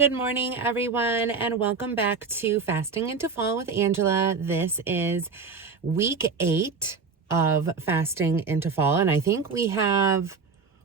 Good morning, everyone, and welcome back to Fasting into Fall with Angela. This is week 8 of Fasting into Fall, and I think we have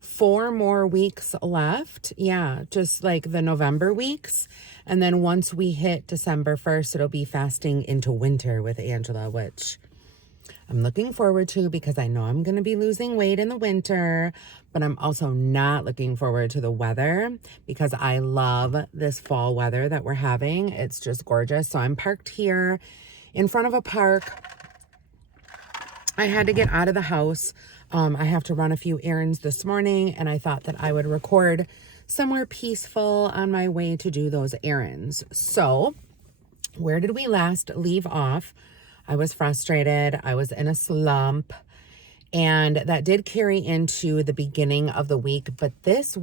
4 more weeks left. Yeah, just like the November weeks. And then once we hit December 1st, it'll be Fasting into Winter with Angela, which I'm looking forward to because I know I'm going to be losing weight in the winter, but I'm also not looking forward to the weather because I love this fall weather that we're having. It's just gorgeous. So I'm parked here in front of a park. I had to get out of the house. I have to run a few errands this morning, and I thought that I would record somewhere peaceful on my way to do those errands. So where did we last leave off? I was frustrated. I was in a slump, and that did carry into the beginning of the week. But this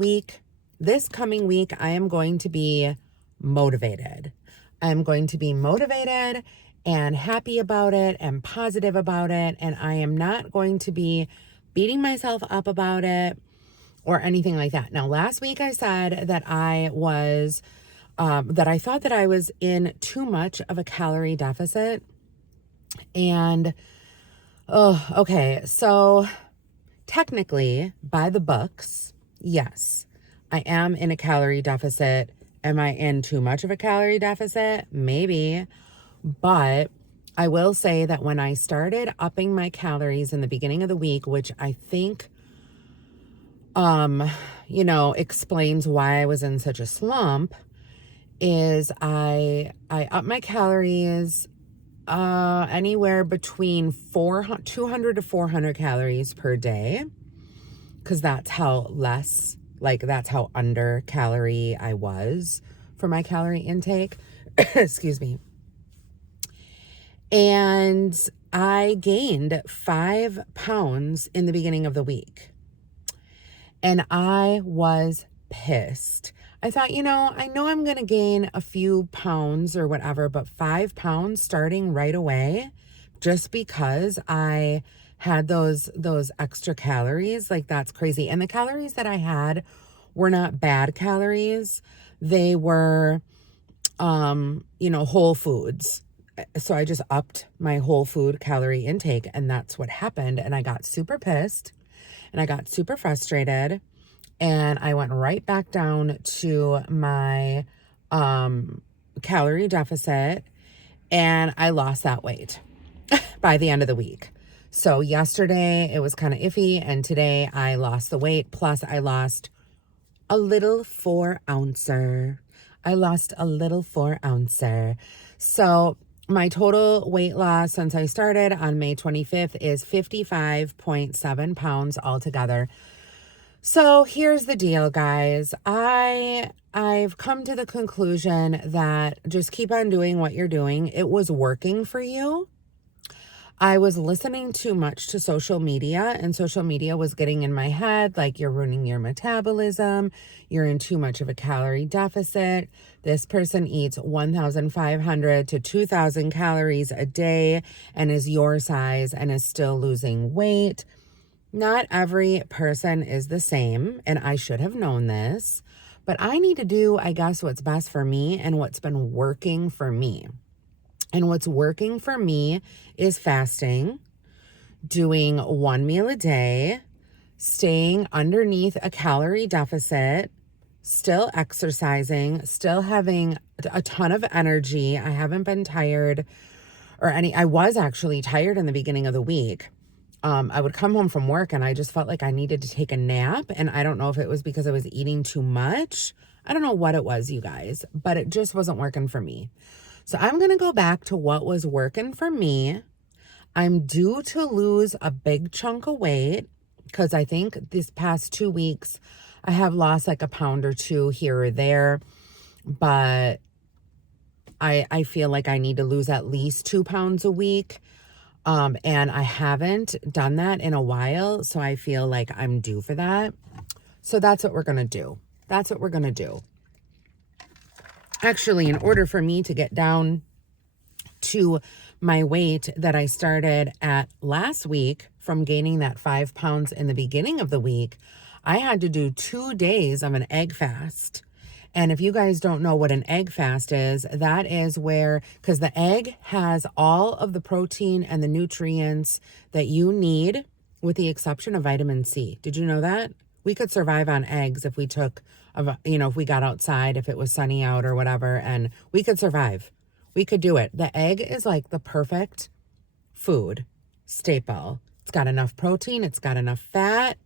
coming week, I am going to be motivated. I'm going to be motivated and happy about it and positive about it. And I am not going to be beating myself up about it or anything like that. Now, last week I said that I thought that I was in too much of a calorie deficit. And, okay, so technically, by the books, yes, I am in a calorie deficit. Am I in too much of a calorie deficit? Maybe. But I will say that when I started upping my calories in the beginning of the week, which I think, explains why I was in such a slump, is I upped my calories anywhere between 200 to 400 calories per day, because that's how under calorie I was for my calorie intake. Excuse me. And I gained 5 pounds in the beginning of the week, and I was pissed. I thought, I know I'm going to gain a few pounds or whatever, but 5 pounds starting right away, just because I had those extra calories, like that's crazy. And the calories that I had were not bad calories. They were, whole foods. So I just upped my whole food calorie intake, and that's what happened. And I got super pissed and I got super frustrated. And I went right back down to my calorie deficit, and I lost that weight by the end of the week. So yesterday it was kind of iffy, and today I lost the weight. Plus I lost a little 4-ouncer. So my total weight loss since I started on May 25th is 55.7 pounds altogether. So here's the deal, guys. I've come to the conclusion that just keep on doing what you're doing. It was working for you. I was listening too much to social media, and social media was getting in my head, like, you're ruining your metabolism. You're in too much of a calorie deficit. This person eats 1,500 to 2,000 calories a day and is your size and is still losing weight. Not every person is the same, and I should have known this, but I need to do, I guess, what's best for me and what's been working for me. And what's working for me is fasting, doing 1 meal a day, staying underneath a calorie deficit, still exercising, still having a ton of energy. I haven't been tired I was actually tired in the beginning of the week. I would come home from work and I just felt like I needed to take a nap. And I don't know if it was because I was eating too much. I don't know what it was, you guys, but it just wasn't working for me. So I'm going to go back to what was working for me. I'm due to lose a big chunk of weight because I think this past 2 weeks I have lost like a pound or 2 here or there, but I feel like I need to lose at least 2 pounds a week. And I haven't done that in a while, so I feel like I'm due for that. So that's what we're going to do. Actually, in order for me to get down to my weight that I started at last week from gaining that 5 pounds in the beginning of the week, I had to do 2 days of an egg fast. And if you guys don't know what an egg fast is, that is where, because the egg has all of the protein and the nutrients that you need, with the exception of vitamin C. Did you know that? We could survive on eggs if we took, if we got outside, if it was sunny out or whatever, and we could survive. We could do it. The egg is like the perfect food staple. It's got enough protein. It's got enough fat.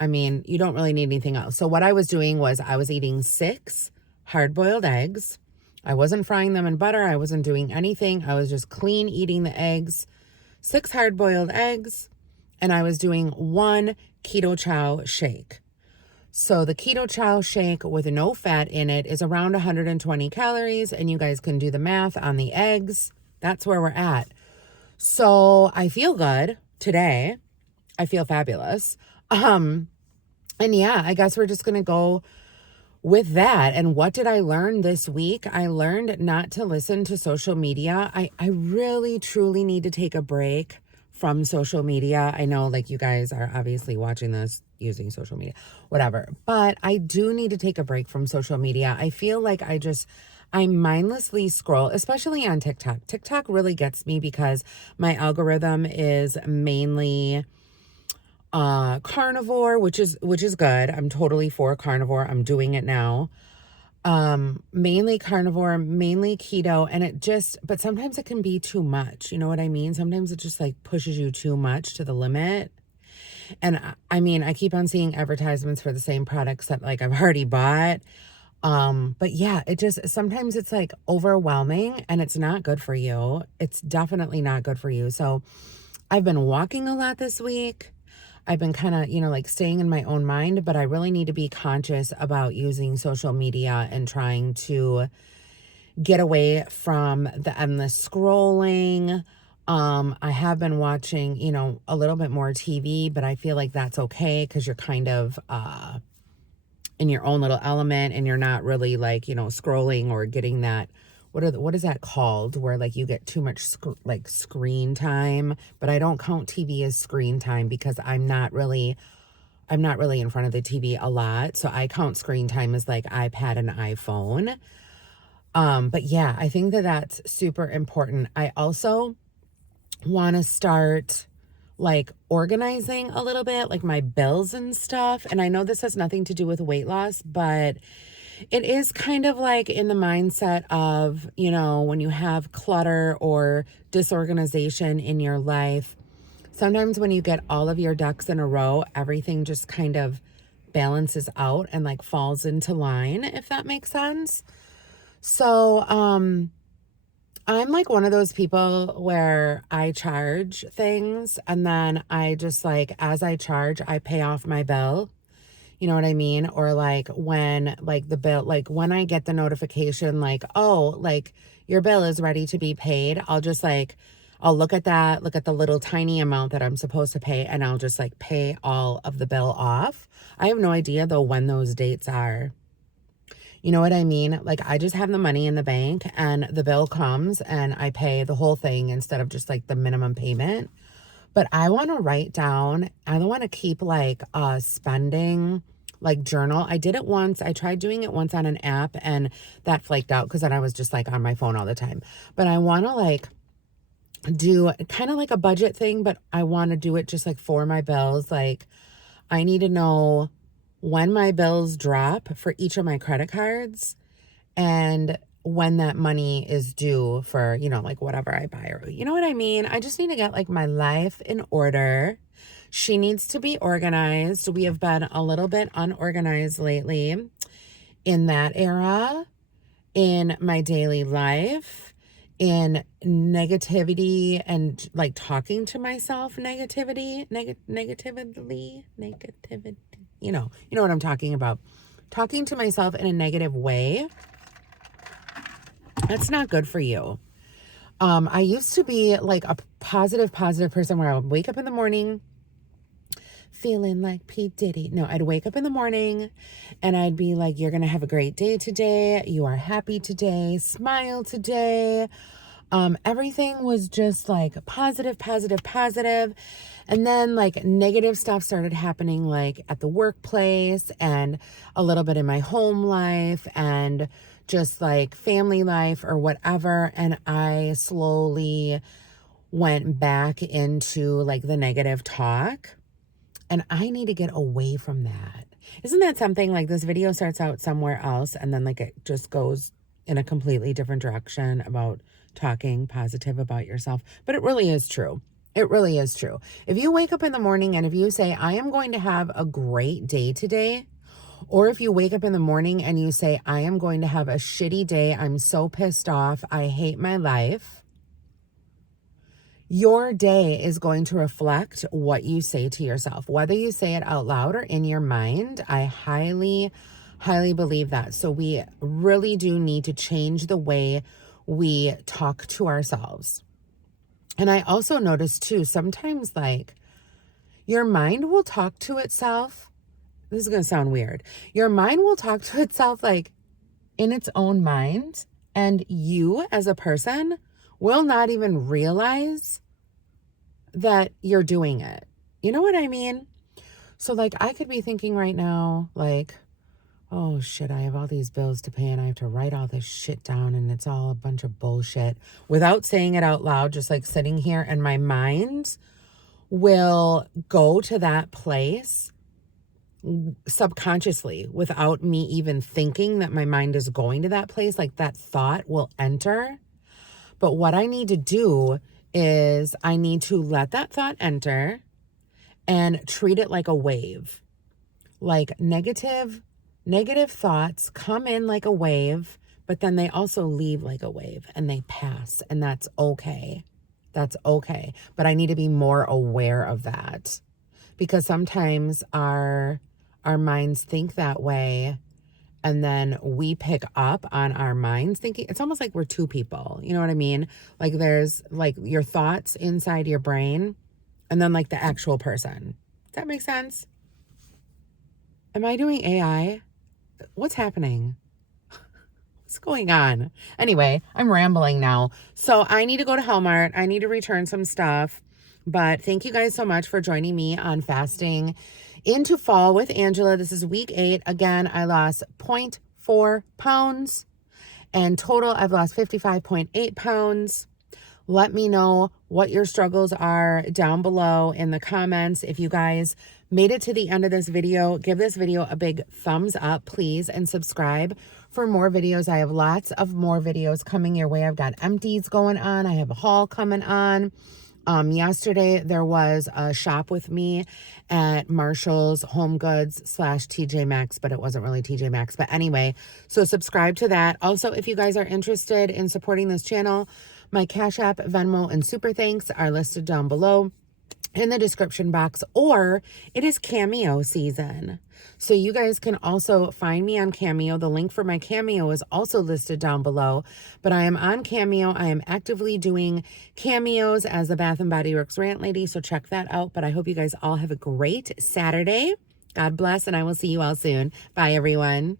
I mean, you don't really need anything else. So what I was doing was I was eating 6 hard-boiled eggs. I wasn't frying them in butter. I wasn't doing anything. I was just clean eating the eggs. 6 hard-boiled eggs. And I was doing 1 keto chow shake. So the keto chow shake with no fat in it is around 120 calories. And you guys can do the math on the eggs. That's where we're at. So I feel good today. I feel fabulous. And yeah, I guess we're just going to go with that. And what did I learn this week? I learned not to listen to social media. I really, truly need to take a break from social media. I know like you guys are obviously watching this using social media, whatever, but I do need to take a break from social media. I feel like I mindlessly scroll, especially on TikTok. TikTok really gets me because my algorithm is mainly carnivore, which is good. I'm totally for carnivore. I'm doing it now. Mainly carnivore, mainly keto, and but sometimes it can be too much. You know what I mean? Sometimes it just like pushes you too much to the limit. And I mean, I keep on seeing advertisements for the same products that like I've already bought. But yeah, sometimes it's like overwhelming and it's not good for you. It's definitely not good for you. So I've been walking a lot this week. I've been kind of, like staying in my own mind, but I really need to be conscious about using social media and trying to get away from the endless scrolling. I have been watching, a little bit more TV, but I feel like that's okay because you're kind of in your own little element and you're not really like, scrolling or getting that. What is that called? Where like you get too much screen time, but I don't count TV as screen time because I'm not really in front of the TV a lot. So I count screen time as like iPad and iPhone. But yeah, I think that's super important. I also want to start like organizing a little bit, like my bills and stuff. And I know this has nothing to do with weight loss, but it is kind of like in the mindset of, when you have clutter or disorganization in your life, sometimes when you get all of your ducks in a row, everything just kind of balances out and like falls into line, if that makes sense. So, I'm like one of those people where I charge things and then I just like, as I charge, I pay off my bill. You know what I mean? Or like when like the bill, like when I get the notification, like, oh, like your bill is ready to be paid. I'll look at the little tiny amount that I'm supposed to pay. And I'll just like pay all of the bill off. I have no idea though when those dates are. You know what I mean? Like I just have the money in the bank and the bill comes and I pay the whole thing instead of just like the minimum payment. But I want to write down, I don't want to keep like spending like journal. I did it once. I tried doing it once on an app and that flaked out because then I was just like on my phone all the time. But I want to like do kind of like a budget thing, but I want to do it just like for my bills. Like I need to know when my bills drop for each of my credit cards and when that money is due for, like whatever I buy or, you know what I mean? I just need to get like my life in order. She needs to be organized. We have been a little bit unorganized lately in that era, in my daily life, in negativity and like talking to myself, negativity. You know what I'm talking about. Talking to myself in a negative way. That's not good for you. I used to be like a positive person where I would wake up in the morning feeling like P. Diddy. No, I'd wake up in the morning and I'd be like, you're going to have a great day today. You are happy today. Smile today. Everything was just like positive. And then like negative stuff started happening like at the workplace and a little bit in my home life and just like family life or whatever. And I slowly went back into like the negative talk. And I need to get away from that. Isn't that something? Like this video starts out somewhere else and then like it just goes in a completely different direction about talking positive about yourself. But it really is true. It really is true. If you wake up in the morning and if you say, I am going to have a great day today, or if you wake up in the morning and you say, I am going to have a shitty day, I'm so pissed off, I hate my life, your day is going to reflect what you say to yourself, whether you say it out loud or in your mind. I highly, highly believe that. So we really do need to change the way we talk to ourselves. And I also notice too, sometimes like your mind will talk to itself. This is going to sound weird. Your mind will talk to itself like in its own mind, and you as a person will not even realize that you're doing it. You know what I mean? So like I could be thinking right now, like, oh shit, I have all these bills to pay and I have to write all this shit down and it's all a bunch of bullshit, without saying it out loud, just like sitting here, and my mind will go to that place subconsciously without me even thinking that my mind is going to that place. Like that thought will enter. But what I need to do is I need to let that thought enter and treat it like a wave. Like negative thoughts come in like a wave, but then they also leave like a wave and they pass, and that's okay. That's okay. But I need to be more aware of that, because sometimes our minds think that way, and then we pick up on our minds thinking. It's almost like we're two people. You know what I mean? Like there's like your thoughts inside your brain and then like the actual person. Does that make sense? Am I doing AI? What's happening? What's going on? Anyway, I'm rambling now. So I need to go to Hellmart. I need to return some stuff. But thank you guys so much for joining me on Fasting into Fall with Angela. This is week 8. Again, I lost 0.4 pounds. And total, I've lost 55.8 pounds. Let me know what your struggles are down below in the comments. If you guys made it to the end of this video, give this video a big thumbs up, please, and subscribe for more videos. I have lots of more videos coming your way. I've got empties going on. I have a haul coming on. Yesterday there was a shop with me at Marshall's Home Goods / TJ Maxx, but it wasn't really TJ Maxx. But anyway, so subscribe to that. Also, if you guys are interested in supporting this channel, my Cash App, Venmo, and Super Thanks are listed down below in the description box, or it is Cameo season. So you guys can also find me on Cameo. The link for my Cameo is also listed down below, but I am on Cameo. I am actively doing cameos as the Bath & Body Works Rant Lady, so check that out. But I hope you guys all have a great Saturday. God bless, and I will see you all soon. Bye, everyone.